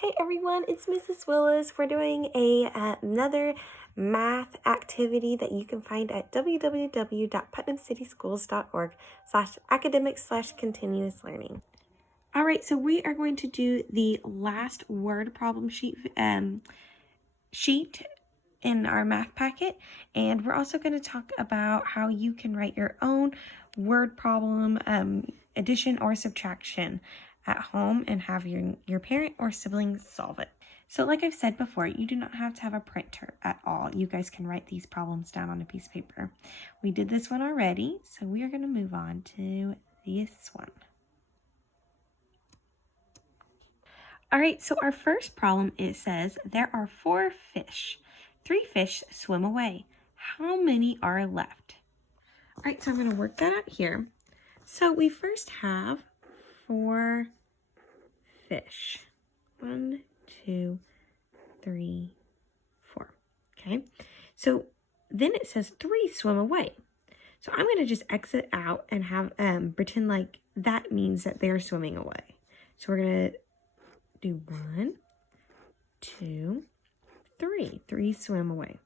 Hey everyone, it's Mrs. Willis. We're doing another math activity that you can find at www.putnamcityschools.org/academic/continuous learning. All right, so we are going to do the last word problem sheet in our math packet, and we're also going to talk about how you can write your own word problem, addition or subtraction at home and have your parent or siblings solve it. So like I've said before, you do not have to have a printer at all. You guys can write these problems down on a piece of paper. We did this one already, so we are going to move on to this one. All right, so our first problem, it says there are 4 fish. 3 fish swim away. How many are left? All right, so I'm going to work that out here. So we first have 4 fish. 1, 2, 3, 4. Okay, so then it says 3 swim away. So I'm going to just exit out and have pretend like that means that they're swimming away. So we're going to do 1, 2, 3. 3 swim away.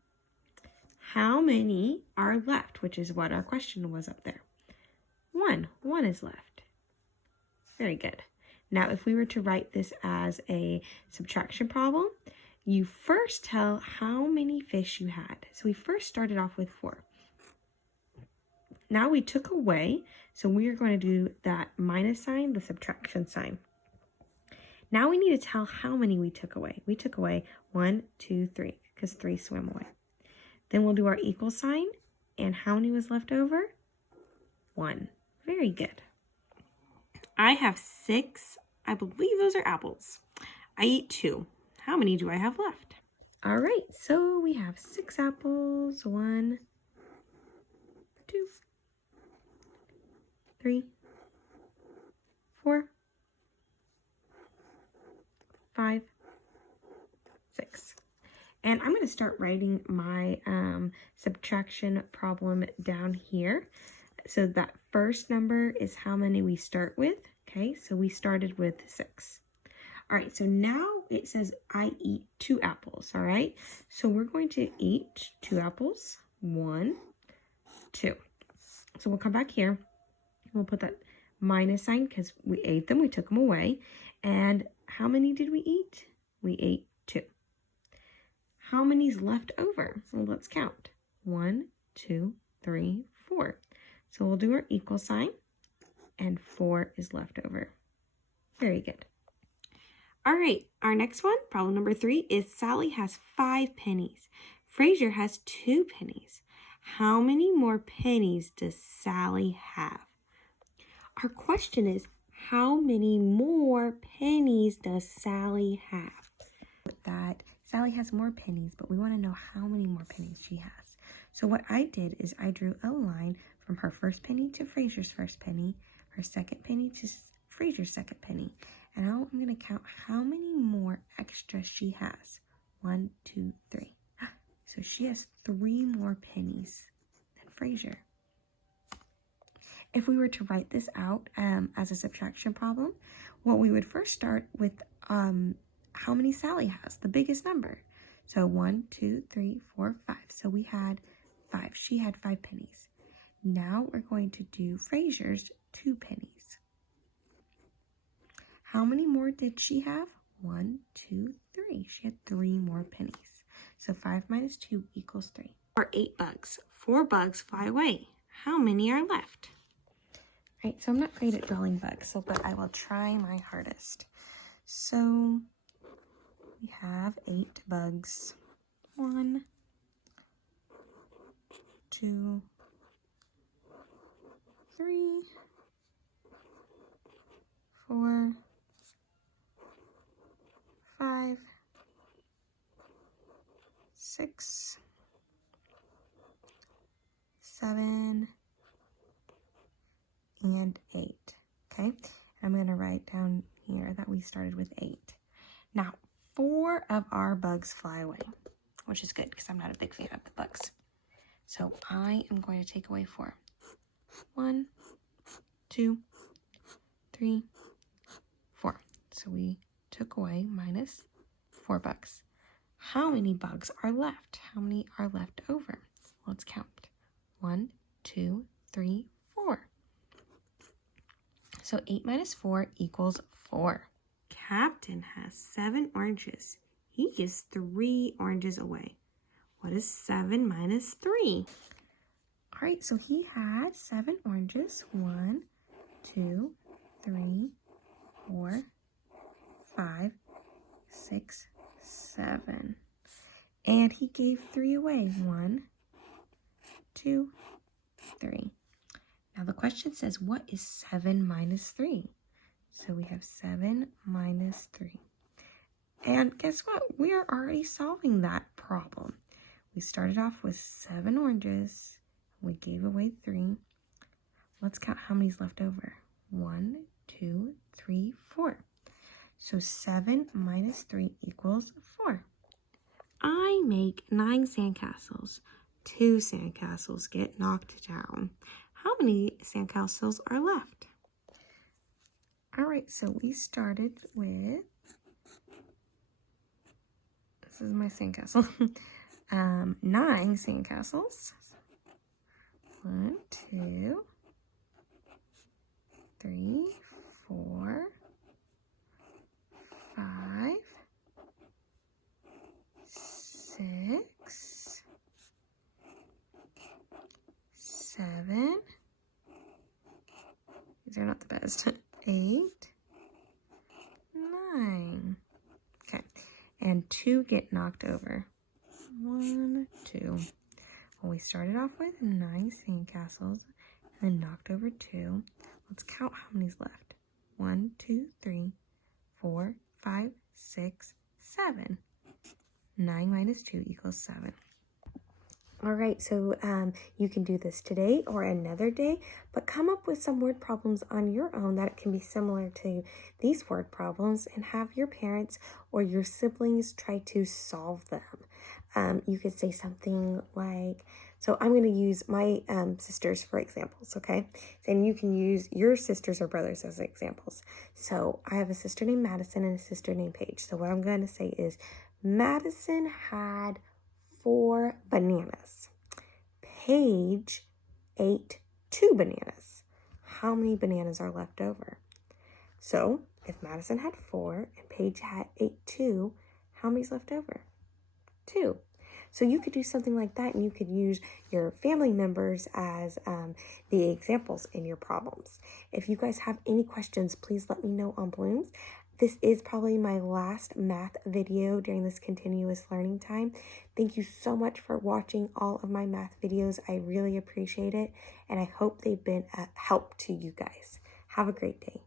How many are left? Which is what our question was up there. 1. 1 is left. Very good. Now, if we were to write this as a subtraction problem, you first tell how many fish you had. So we first started off with 4. Now we took away, so we are going to do that minus sign, the subtraction sign. Now we need to tell how many we took away. We took away 1, 2, 3, because 3 swam away. Then we'll do our equal sign, and how many was left over? 1. Very good. I have 6, I believe those are apples. I eat 2. How many do I have left? All right, so we have 6 apples. 1, 2, 3, 4, 5, 6. And I'm going to start writing my subtraction problem down here. So that first number is how many we start with. Okay, so we started with 6. All right, so now it says I eat 2 apples. All right, so we're going to eat 2 apples. 1, 2. So we'll come back here. We'll put that minus sign because we ate them. We took them away. And how many did we eat? We ate 2. How many's left over? Well, let's count. 1, 2, 3, 4. So we'll do our equal sign, and 4 is left over. Very good. All right, our next one, problem number 3, is Sally has 5 pennies. Fraser has 2 pennies. How many more pennies does Sally have? Our question is, how many more pennies does Sally have? That Sally has more pennies, but we want to know how many more pennies she has. So what I did is I drew a line from her first penny to Fraser's first penny, her second penny to Fraser's second penny. And now I'm going to count how many more extras she has. 1, 2, 3. So she has 3 more pennies than Fraser. If we were to write this out as a subtraction problem, well, we would first start with how many Sally has, the biggest number. So 1, 2, 3, 4, 5. So we had 5. She had 5 pennies. Now we're going to do Fraser's 2 pennies. How many more did she have? 1, 2, 3. She had 3 more pennies. So 5 minus 2 equals 3. Or 8 bugs. 4 bugs fly away. How many are left? Right, so I'm not great at drawing bugs, but I will try my hardest. So we have 8 bugs. 1, 2, 3, 4, 5, 6, 7, and 8. Okay, I'm going to write down here that we started with 8. Now, 4 of our bugs fly away, which is good because I'm not a big fan of the bugs. So I am going to take away 4. 1, 2, 3, 4. So we took away minus $4. How many bugs are left? How many are left over? Let's count. 1, 2, 3, 4. So 8 minus 4 equals 4. Captain has 7 oranges. He gives 3 oranges away. What is 7 minus 3? All right, so he had 7 oranges. 1, 2, 3, 4, 5, 6, 7. And he gave 3 away. 1, 2, 3. Now the question says, what is 7 minus 3? So we have 7 minus 3. And guess what? We are already solving that problem. We started off with 7 oranges. We gave away 3. Let's count how many's left over. 1, 2, 3, 4. So 7 minus 3 equals 4. I make 9 sandcastles. 2 sandcastles get knocked down. How many sandcastles are left? All right, so we started with, this is my sandcastle, 9 sandcastles. 1, 2, 3, 4, 5, 6, 7. These are not the best. 8, 9. Okay, and 2 get knocked over. 1, 2. Well, we started off with 9 sandcastles and knocked over 2. Let's count how many's left. 1, 2, 3, 4, 5, 6, 7. 9 minus 2 equals 7. All right, so you can do this today or another day, but come up with some word problems on your own that can be similar to these word problems and have your parents or your siblings try to solve them. You could say something like, so I'm going to use my sisters for examples, okay? And you can use your sisters or brothers as examples. So I have a sister named Madison and a sister named Paige. So what I'm going to say is Madison had 4 bananas. Paige ate 2 bananas. How many bananas are left over? So if Madison had 4 and Paige ate 2, how many's left over? 2. So you could do something like that, and you could use your family members as the examples in your problems. If you guys have any questions, please let me know on Blooms. This is probably my last math video during this continuous learning time. Thank you so much for watching all of my math videos. I really appreciate it, and I hope they've been a help to you guys. Have a great day.